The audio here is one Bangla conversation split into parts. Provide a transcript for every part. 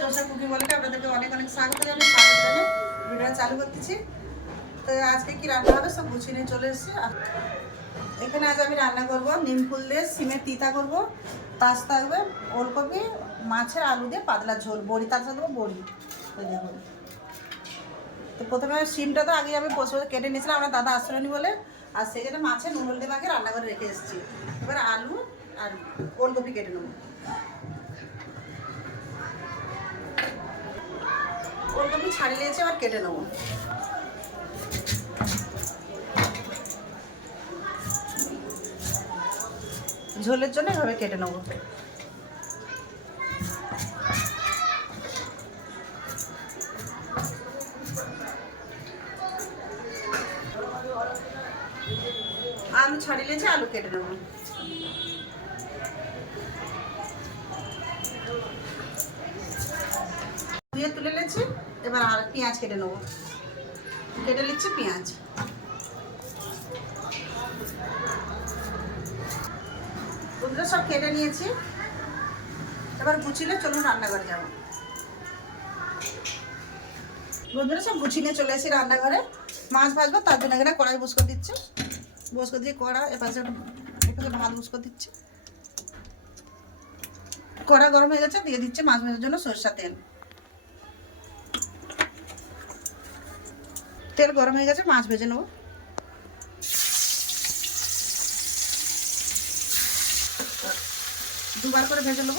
জোসা কুকিং বলতে আপনাদেরকে অনেক অনেক স্বাগত জানাই স্বাগত জানাই। ভিডিও চালু করতেছি। তো আজকে কি রান্না হবে সব গুছিয়ে নিয়ে চলে এসেছি। এখানে আজ আমি রান্না করব নিম ফুল দিয়ে সিমের তিতা করব তাস থাকবে, ওলকপি, মাছের আলু দিয়ে পাতলা ঝোল, বড়ি তার সাথে বড়ি। দেখুন তো প্রথমে সিমটা তো আগে আমি বসে কেটে নিয়েছিলাম, আমার দাদা আসলেনি বলে। আর সেই জন্য মাছের নুন হলদি মাকে রান্না করে রেখে এসেছি। এবার আলু আর ওলকপি কেটে নেব। ওলকপি ছাড়িয়ে নিয়েছি আবার কেটে নেব। ঝোলের জন্য এভাবে কেটে নেব। আলু ছাড়িয়ে নিয়েছি আলু কেটে নেব ধুয়ে তুলে নিয়েছি এবার আর পেঁয়াজ কেটে নেব। কেটে নিচ্ছি পেঁয়াজ। ওগুলো সব কেটে নিয়েছি। এবার গুছিয়ে চলুন রান্নাঘরে যাব। বন্ধুরা সব গুছিয়ে চলে এসেছি রান্নাঘরে। মাছ ভাজবো, তার জন্য এখানে কড়াই বুস দিচ্ছে। বুস করে দিয়ে কড়া এপাশে এপাশে ভাত বুস দিচ্ছে। কড়া গরম হয়ে গেছে, দিয়ে দিচ্ছে মাছ ভাজার জন্য সরষা তেল। তেল গরম হয়ে গেছে, মাছ ভেজে নেব। দুবার করে ভেজে নেব।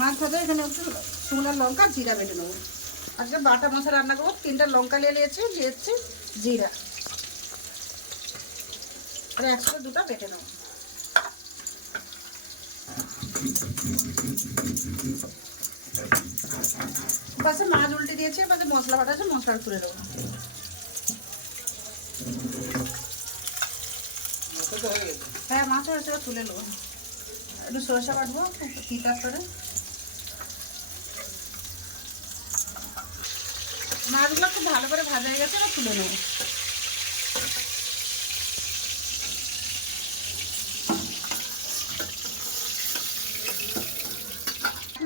মাছ ভাজা এখানে একটু শুকনো লঙ্কা, জিরা বেটে নেব। আজকে বাটা মশলা রান্না করব। তিনটা লঙ্কা নিয়ে নিয়েছি, দিয়েছি জিরা। একশো দুটো বেটে নেব। পাশে মাছ উল্টে দিয়েছি পাশে মশলা বাটা আছে মশলা তুলে দেবো। হ্যাঁ মাছ হয়েছে তুলে নেব। একটু সরষা বাটবো তিতার করে। মাছগুলো খুব ভালো করে ভাজা হয়ে গেছে এবার তুলে নেব।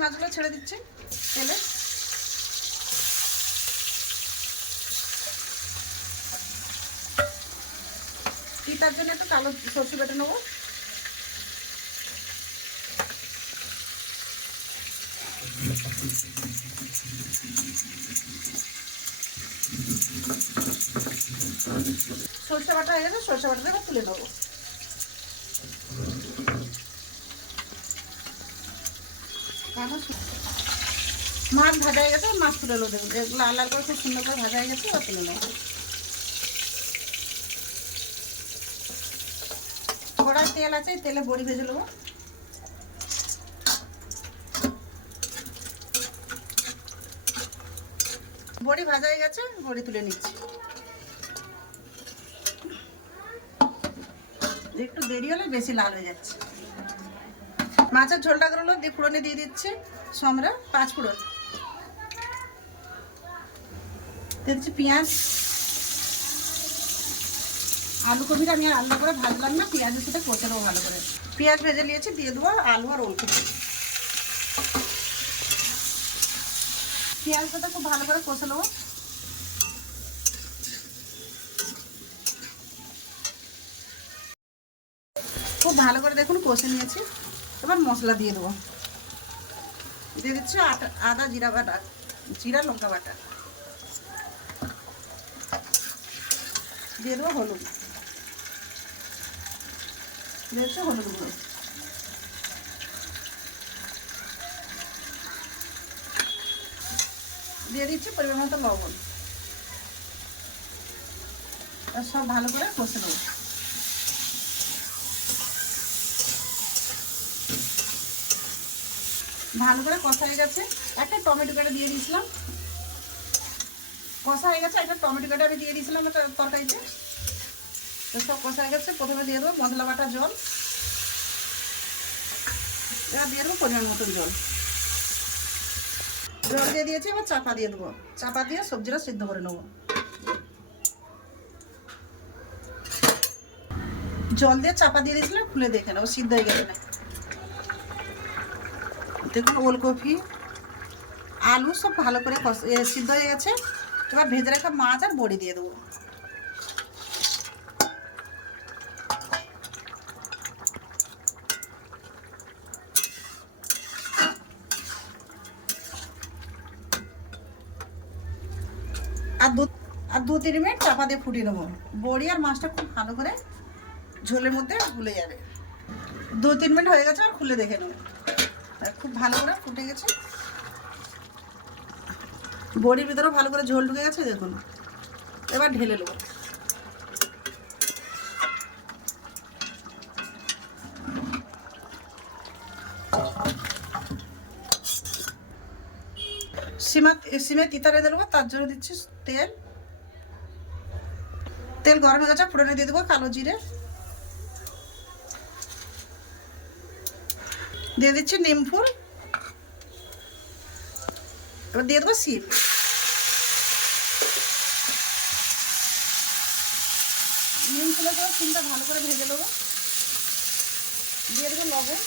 মাছগুলো ছেড়ে দিচ্ছি তেলে। তিতার জন্য একটু কালো সরষে বেটে নেব। সরষে বাটা হয়ে গেছে, সরষে বাটা এবার তুলে নেব। মাছ ভাজা হয়ে গেছে, মাছ তুলে নেব। দেখুন লাল লাল করে খুব সুন্দর করে ভাজা হয়ে গেছে, এবার তুলে নেব। কড়াই তেল আছে তেলে বড়ি ভেজে নেব। বড়ি ভাজা হয়ে গেছে, বড়ি তুলে নিচ্ছি। একটু দেরি হলে বেশি লাল হয়ে যাচ্ছে। মাছের ঝোলটা করল দিয়ে ফোড়নে দিয়ে দিচ্ছি সমরা পাঁচ ফোড়ন। দিচ্ছি পেঁয়াজ। আলু কপিটা আমি আলাদা করে ভাজলাম না, পেঁয়াজের সাথে কষে দেবো ভালো করে। পেঁয়াজ ভেজে নিয়েছি, দিয়ে দেবো আলু আর ওলকপি। পেঁয়াজটা খুব ভালো করে কষে নেব। খুব ভালো করে দেখুন কষে নিয়েছি। এবার মশলা দিয়ে দেবো। দিয়ে দিচ্ছি আটা, আদা, জিরা বাটা, জিরা লঙ্কা বাটা। দিয়ে দেবো হলুদ। দিয়ে দিচ্ছি হলুদ গুঁড়ো। দিয়ে দিচ্ছি পরিমাণ মতো লবণ। সব ভালো করে কষে নেব। ভালো করে কষা হয়ে গেছে। একটা টমেটো কাটা দিয়ে দিয়েছিলাম। কষা হয়ে গেছে, একটা টমেটো কাটা আমি দিয়ে দিয়েছিলাম একটা তরকারিতে। তো সব কষা হয়ে গেছে, প্রথমে দিয়ে দেবো মশলা বাটা জল। এবার দিয়ে দেবো পরিমাণ মতন জল। জল দিয়ে দিয়েছি, এবার চাপা দিয়ে দেবো। চাপা দিয়ে সবজিটা সিদ্ধ করে নেব। জল দিয়ে চাপা দিয়ে দিয়েছিলাম, খুলে দেখে নেব, সিদ্ধ হয়ে গেছে না দেখুন ওলকপি, আলু সব ভালো করে সিদ্ধ হয়ে গেছে। এবার ভেজে রাখা মাছ আর বড়ি দিয়ে দেবো। আর দু আর দু, তিন মিনিট চাপা দিয়ে ফুটিয়ে নেব। বড়ি আর মাছটা খুব ভালো করে ঝোলের মধ্যে ভুলে যাবে। দু, তিন মিনিট হয়ে গেছে, আর খুলে দেখে নেব। খুব ভালো করে ফুটে গেছে। বড়ির ভিতরেও ভালো করে ঝোল ঢুকে গেছে, দেখুন। এবার ঢেলে নেব। সীমা সিমে তিতারে দেবো তার জন্য দিচ্ছি তেল। তেল গরম হয়ে গেছে ফোড়নে দিয়ে দেবো কালো জিরে। দিয়ে দিচ্ছি নিম ফুল। এবার দিয়ে দেবো সিম। নিম ফুলের পর সিমটা ভালো করে ভেজে নেব। দিয়ে দেবো লবণ।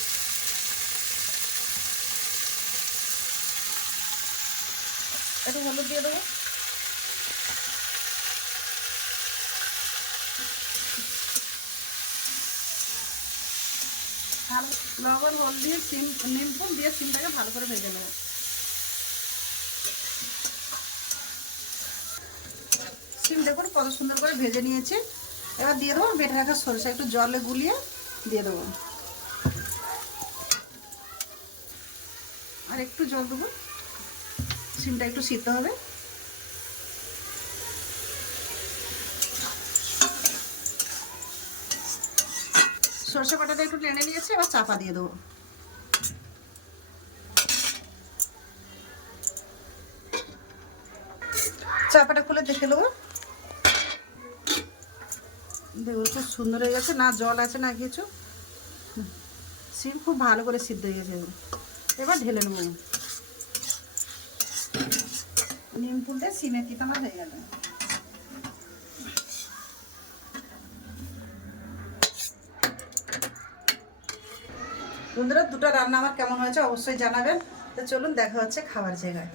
একটু হলুদ দিয়ে দেবো। ভালো লবণ, হলুদ সিম, নিম ফুল দিয়ে সিমটাকে ভালো করে ভেজে নেব। সিম দেখুন কত সুন্দর করে ভেজে নিয়েছি। এবার দিয়ে দেবো, বেটে রাখা সরষে, একটু জলে গুলিয়ে দিয়ে দেবো। আর একটু জল দেবো। সিমটা একটু সিদ্ধ হবে। সরষে বাটাটা একটু টেনে নিয়েছি, এবার চাপা দিয়ে দেবো। চাপাটা খুলে দেখে নেব দেখুন খুব সুন্দর হয়ে গেছে, না জল আছে, না কিছু। সিম খুব ভালো করে সিদ্ধ হয়ে গেছে এবার ঢেলে নেব। নিম ফুলতে সিমের তিতা আমার হয়ে গেল। বন্ধুরা দুটো রান্না আমার কেমন হয়েছে অবশ্যই জানাবেন। তো চলুন দেখা হচ্ছে খাবার জায়গায়।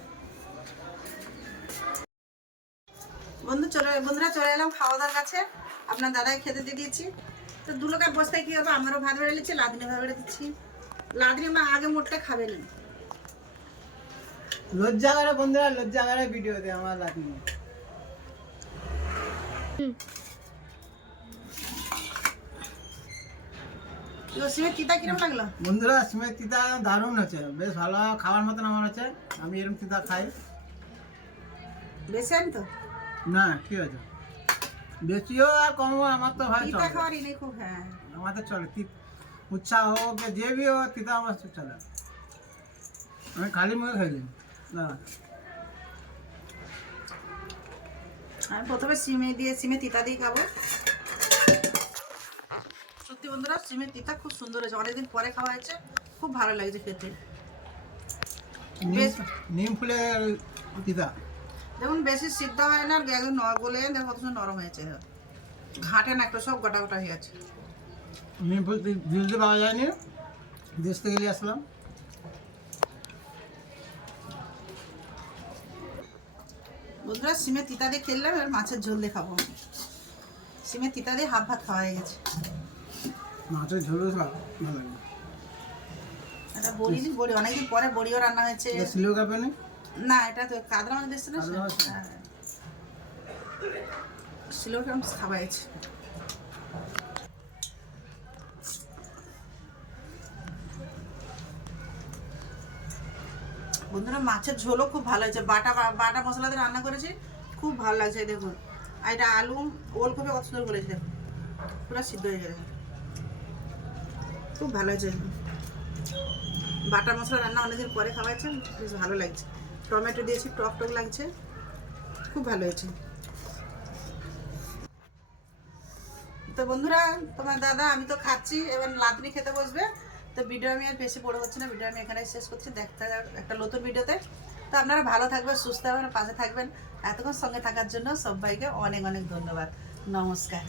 বন্ধু চলে বন্ধুরা চলে এলাম খাওয়া দাওয়ার কাছে। আপনার দাদাকে খেতে দিয়ে দিয়েছি। তো দু লোকের বসতে কি হবে? আমারও ভাত বেড়ে নিচ্ছি লাদনি ভাত বেড়ে দিচ্ছি। লাদনি মা আগে মোটটা খাবে না। লজ্জা করে বন্ধুরা লজ্জা করে ভিডিওতে আমার লাগনি সিমের তিতা কিরম লাগল? বন্ধুরা সিমের তিতা দারুণ হচ্ছে। বেশ ভালো খাবার মতন আমার হচ্ছে। আমি এরকম তিতা খাই। বেশি তো না কি হয়েছে? বেশিও আর কমও আমার তো ভাই তিতা খাওয়ারই নেই খুব হ্যাঁ। আমাদের চলে। উৎসাহ হোক যে বি হোক তিতা আমার চলে। আমি খালি মুখে খাইলি না। আমি প্রথমে সিমে দিয়ে সিমে তিতা দিয়ে খাব। সত্যি বন্ধুরা সিমের তিতা খুব সুন্দর হয়েছে। অনেকদিন পরে খাওয়া হয়েছে। খুব ভালো লাগছে খেতে। নিম ফুলের তিতা। দেখুন বেশি সিদ্ধ হয় না আর একদম গলে দেখো কত নরম হয়েছে। ঘাটে না একটা সব গোটা গোটা হয়ে আছে। নিম ফুল ভিউজে পাওয়া যায়নি। দেশ থেকে নিয়ে আসলাম। বন্ধুরা সিমে তিতা দিয়ে খেললাম এবার মাছের ঝোল দিয়ে খাব। সিমের তিতা দিয়ে হাফ ভাত খাওয়া হয়ে গেছে। মাছের ঝোলও ভালো লাগে এটা বড়ি দিই বড়ি অনেকদিন পরে বড়িও রান্না হয়েছে। সিলেও কাপে নেই না এটা তো কাদরা মাছ দিচ্ছে না কাতলা মাছ? হ্যাঁ। শিলেও কেমন খাওয়া হয়েছে? বন্ধুরা মাছের ঝোলও খুব ভালো হয়েছে। বাটা বাটা মশলা দিয়ে রান্না করেছি খুব ভালো লাগছে দেখুন। আর এটা আলু ওলকপি কত সুন্দর করেছে পুরো সিদ্ধ হয়ে গেছে। খুব ভালো হয়েছে। বাটার মশলা রান্না অনেকদিন পরে খাওয়াইছে বেশ ভালো লাগছে। টমেটো দিয়েছি, টক টক লাগছে, খুব ভালো হয়েছে। তো বন্ধুরা, তোমার দাদা, আমি তো খাচ্ছি, এবার লাদনি খেতে বসবে। তো ভিডিও আমি আর বেশি বড় হচ্ছে না, ভিডিও আমি এখানে শেষ করছি। দেখতে একটা নতুন ভিডিওতে। তো আপনারা ভালো থাকবেন, সুস্থ হবেন পাশে থাকবেন। এতক্ষণ সঙ্গে থাকার জন্য সবাইকে অনেক অনেক ধন্যবাদ। নমস্কার।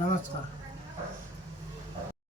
নমস্কার।